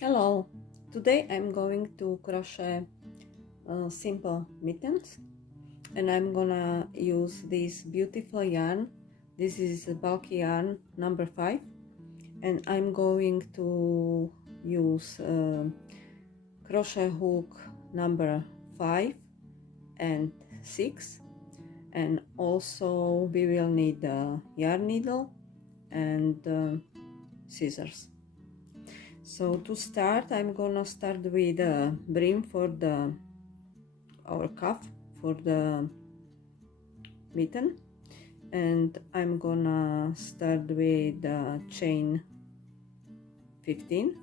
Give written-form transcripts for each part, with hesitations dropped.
Hello, today I'm going to crochet simple mittens, and I'm gonna use this beautiful yarn. This is bulky yarn number 5, and I'm going to use crochet hook number 5 and 6, and also we will need a yarn needle and scissors. So to start, I'm gonna start with a brim for our cuff for the mitten, and I'm gonna start with chain 15,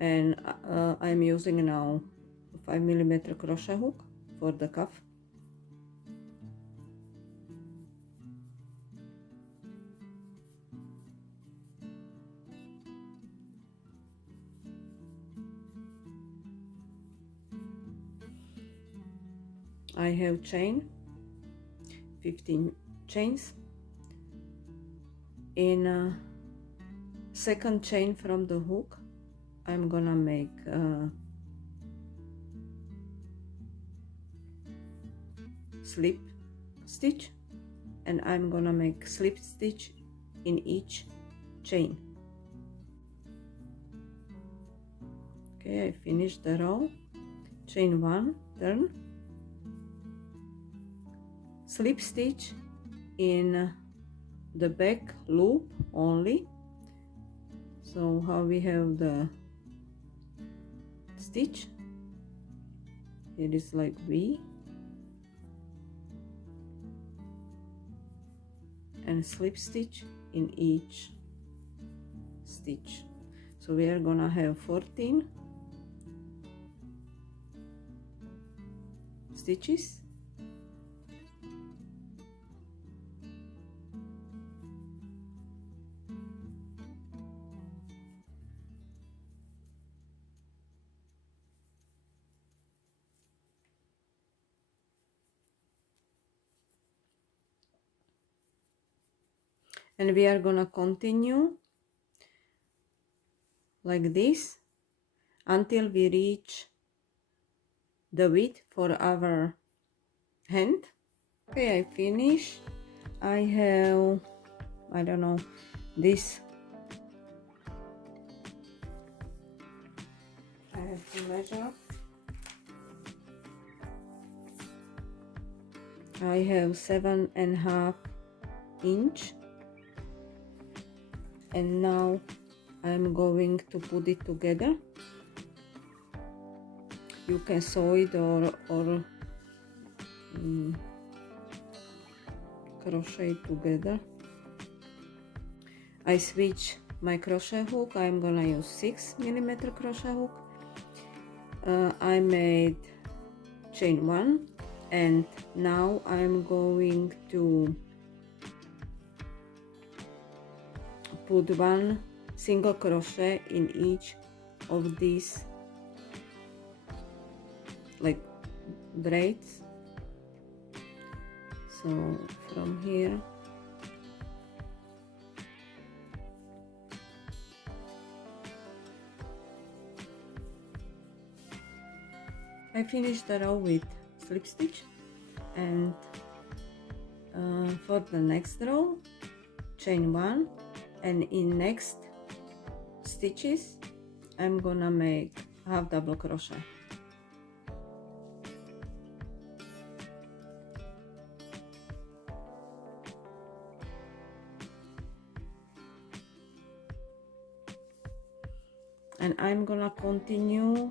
and I'm using now 5mm crochet hook for the cuff. I have chain 15 chains. In second chain from the hook, I'm gonna make slip stitch, and I'm gonna make slip stitch in each chain. Okay, I finished the row. Chain 1, turn, slip stitch in the back loop only. So how we have the stitch, it is like V, and slip stitch in each stitch. So we are gonna have 14 stitches. And we are gonna continue like this until we reach the width for our hand. Okay, I finish. I have, I don't know, this. I have to measure. I have 7.5 inch, and now I'm going to put it together. You can sew it or crochet together. I switch my crochet hook. I'm gonna use 6mm crochet hook. I made chain 1, and now I'm going to put 1 single crochet in each of these like braids. So from here I finished the row with slip stitch, and for the next row, chain 1, and in next stitches I'm gonna make half double crochet. And I'm gonna continue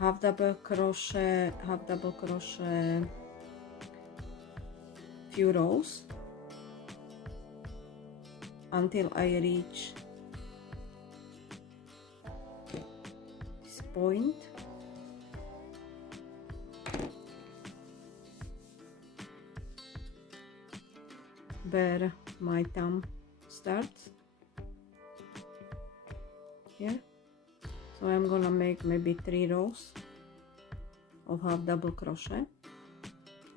half double crochet few rows until I reach this point. Where my thumb starts here. So I'm gonna make maybe 3 rows of half double crochet,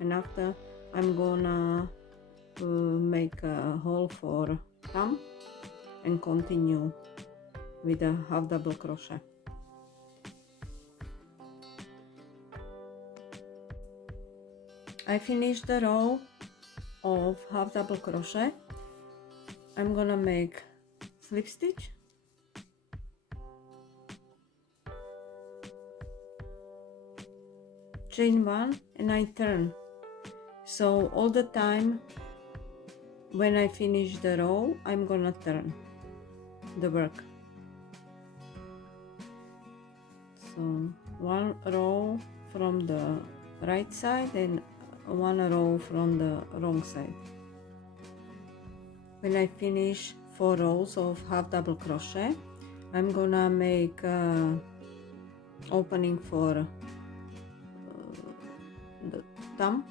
and after I'm gonna make a hole for thumb and continue with a half double crochet. I finished the row of half double crochet. I'm gonna make slip stitch, chain 1, and I turn. So all the time when I finish the row, I'm gonna turn the work. So one row from the right side and one row from the wrong side. When I finish 4 rows of half double crochet, I'm gonna make opening for the thumb.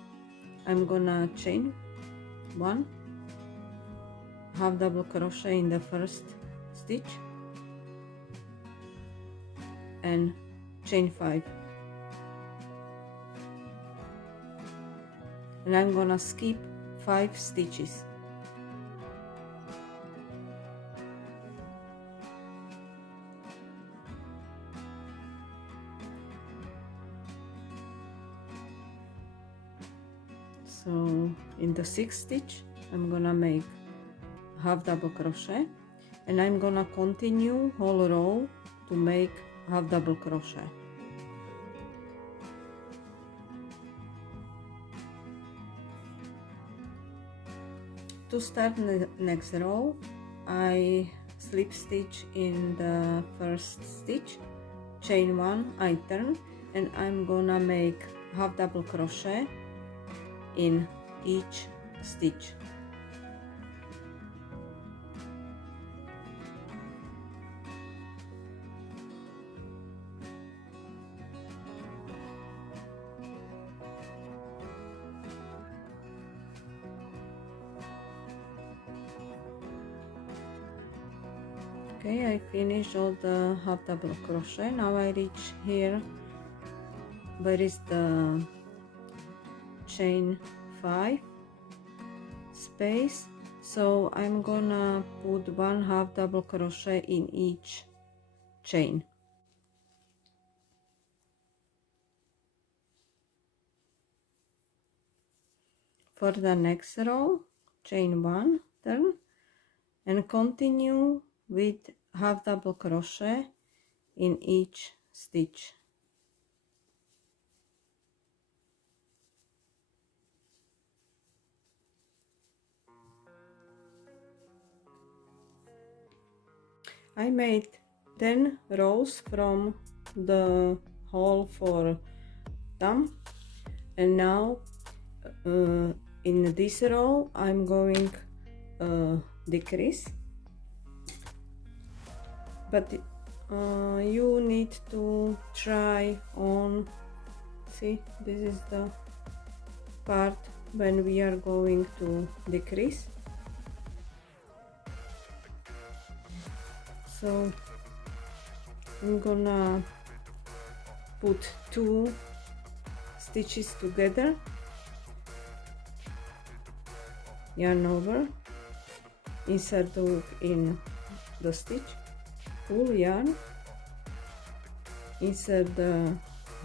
I'm gonna chain 1, half double crochet in the first stitch and chain 5, and I'm gonna skip 5 stitches. So in the 6th stitch I'm gonna make half double crochet, and I'm gonna continue whole row to make half double crochet. To start the next row, I slip stitch in the first stitch, chain 1, I turn, and I'm gonna make half double crochet in each stitch. Okay, I finished all the half double crochet. Now I reach here where is the chain 5 space, so I'm gonna put 1 half double crochet in each chain. For the next row, chain 1, turn, and continue with half double crochet in each stitch. I made 10 rows from the hole for thumb, and now in this row I'm going decrease, but you need to try on. See, this is the part when we are going to decrease. So I'm gonna put 2 stitches together, yarn over, insert the hook in the stitch, pull yarn, insert the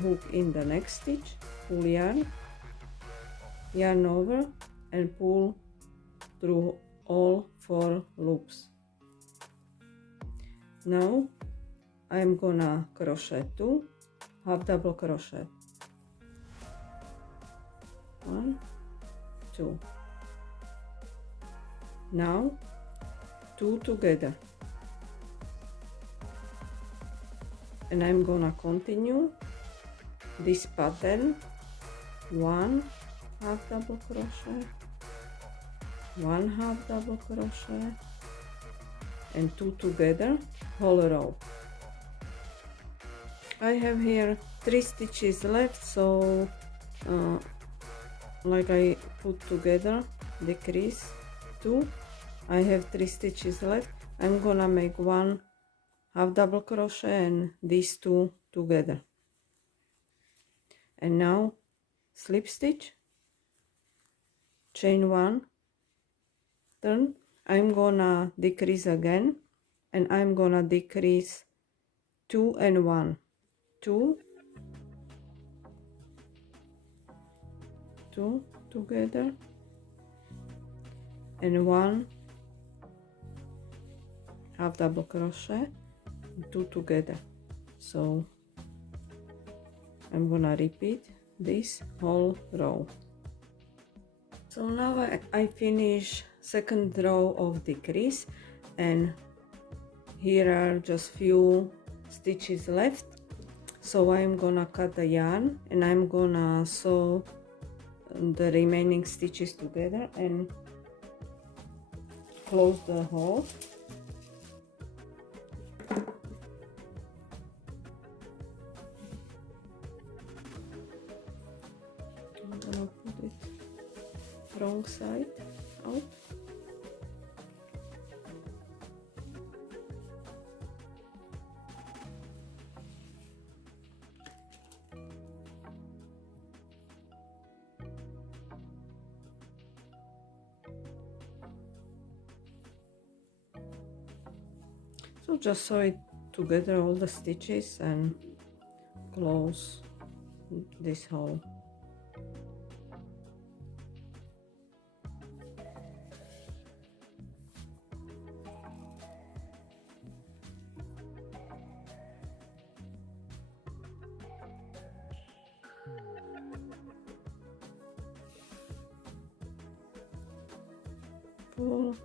hook in the next stitch, pull yarn, yarn over, and pull through all 4 loops. Now I'm gonna crochet 2 half double crochet, 1, 2, now 2 together, and I'm gonna continue this pattern, 1 half double crochet, 1 half double crochet, and 2 together, whole row. I have here 3 stitches left, so like I put together, decrease 2, I have 3 stitches left. I'm gonna make 1 half double crochet and these 2 together, and now slip stitch, chain 1, turn. I'm gonna decrease again, and I'm gonna decrease 2 and 1, 2, 2 together, and 1 half double crochet, 2 together. So I'm gonna repeat this whole row. So now I finish second row of decrease, and here are just few stitches left. So I'm gonna cut the yarn, and I'm gonna sew the remaining stitches together and close the hole. I'm gonna put it wrong side out. So just sew it together, all the stitches, and close this hole. Pull.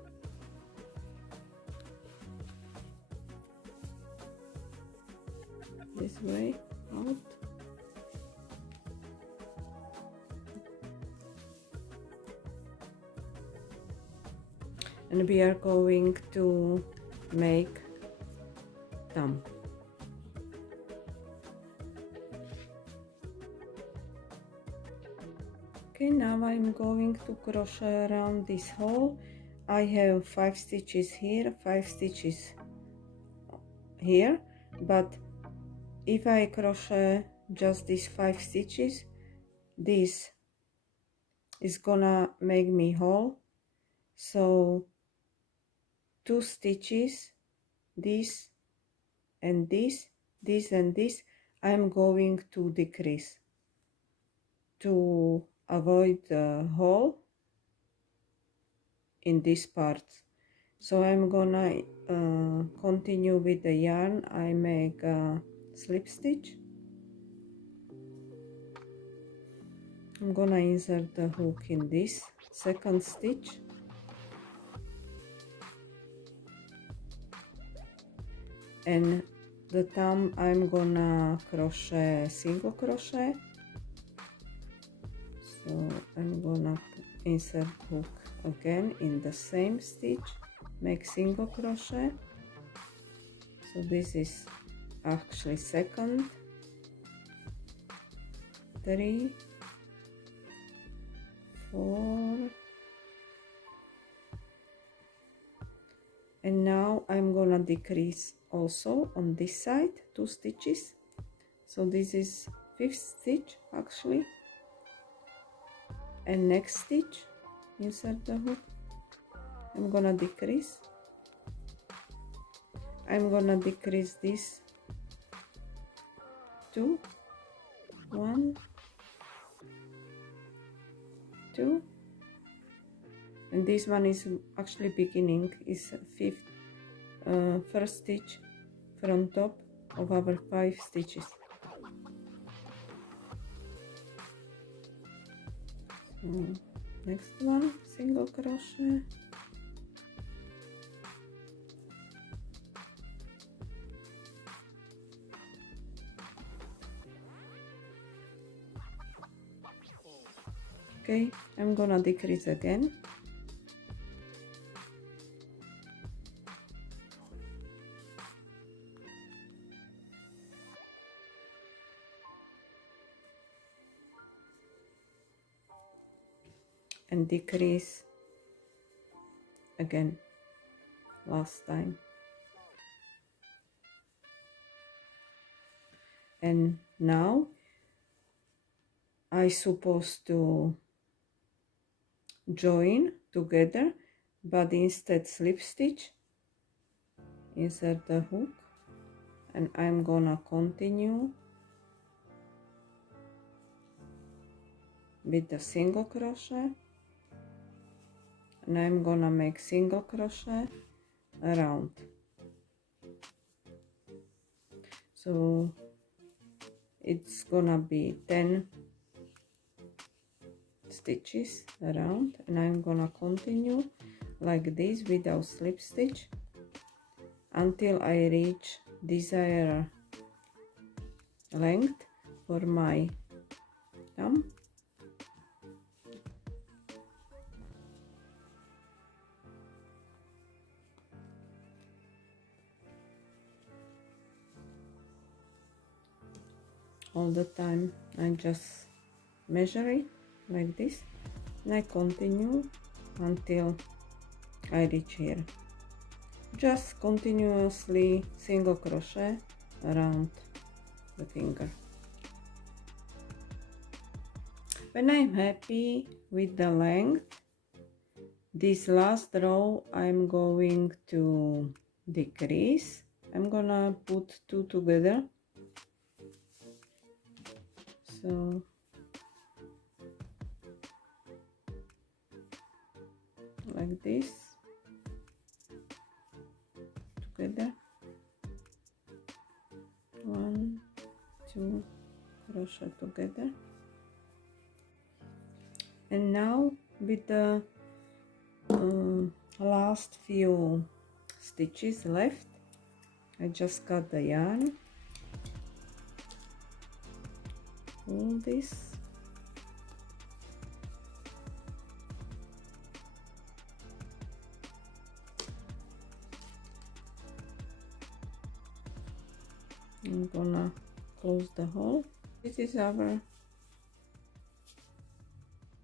This way out. And we are going to make thumb. Okay, now I'm going to crochet around this hole. I have 5 stitches here, 5 stitches here, but if I crochet just these 5 stitches, this is gonna make me hole. So 2 stitches, this and this, this and this, I'm going to decrease to avoid the hole in this part. So I'm gonna continue with the yarn. I make a slip stitch. I'm gonna insert the hook in this second stitch, and the thumb I'm gonna crochet single crochet. So I'm gonna insert hook again in the same stitch, make single crochet. So this is actually second, 3, 4, and now I'm gonna decrease also on this side 2 stitches. So this is 5th stitch actually, and next stitch insert the hook. I'm gonna decrease. I'm gonna decrease this 2, 1, 2, and this one is actually beginning, is 5th, first stitch from top of our 5 stitches. Next one, single crochet, okay. I'm gonna decrease again, and decrease again last time, and now I supposed to join together but instead slip stitch, insert the hook, and I'm gonna continue with the single crochet, and I'm gonna make single crochet around. So it's gonna be 10 stitches around, and I'm gonna continue like this without slip stitch until I reach desired length for my thumb. All the time I just measure it like this, and I continue until I reach here. Just continuously single crochet around the finger. When I'm happy with the length, this last row I'm going to decrease. I'm gonna put two together. So like this, together, 1, 2, crochet together. And now with the last few stitches left, I just cut the yarn, pull this, I'm gonna close the hole. This is our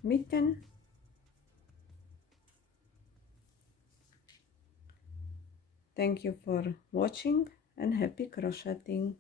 mitten. Thank you for watching and happy crocheting.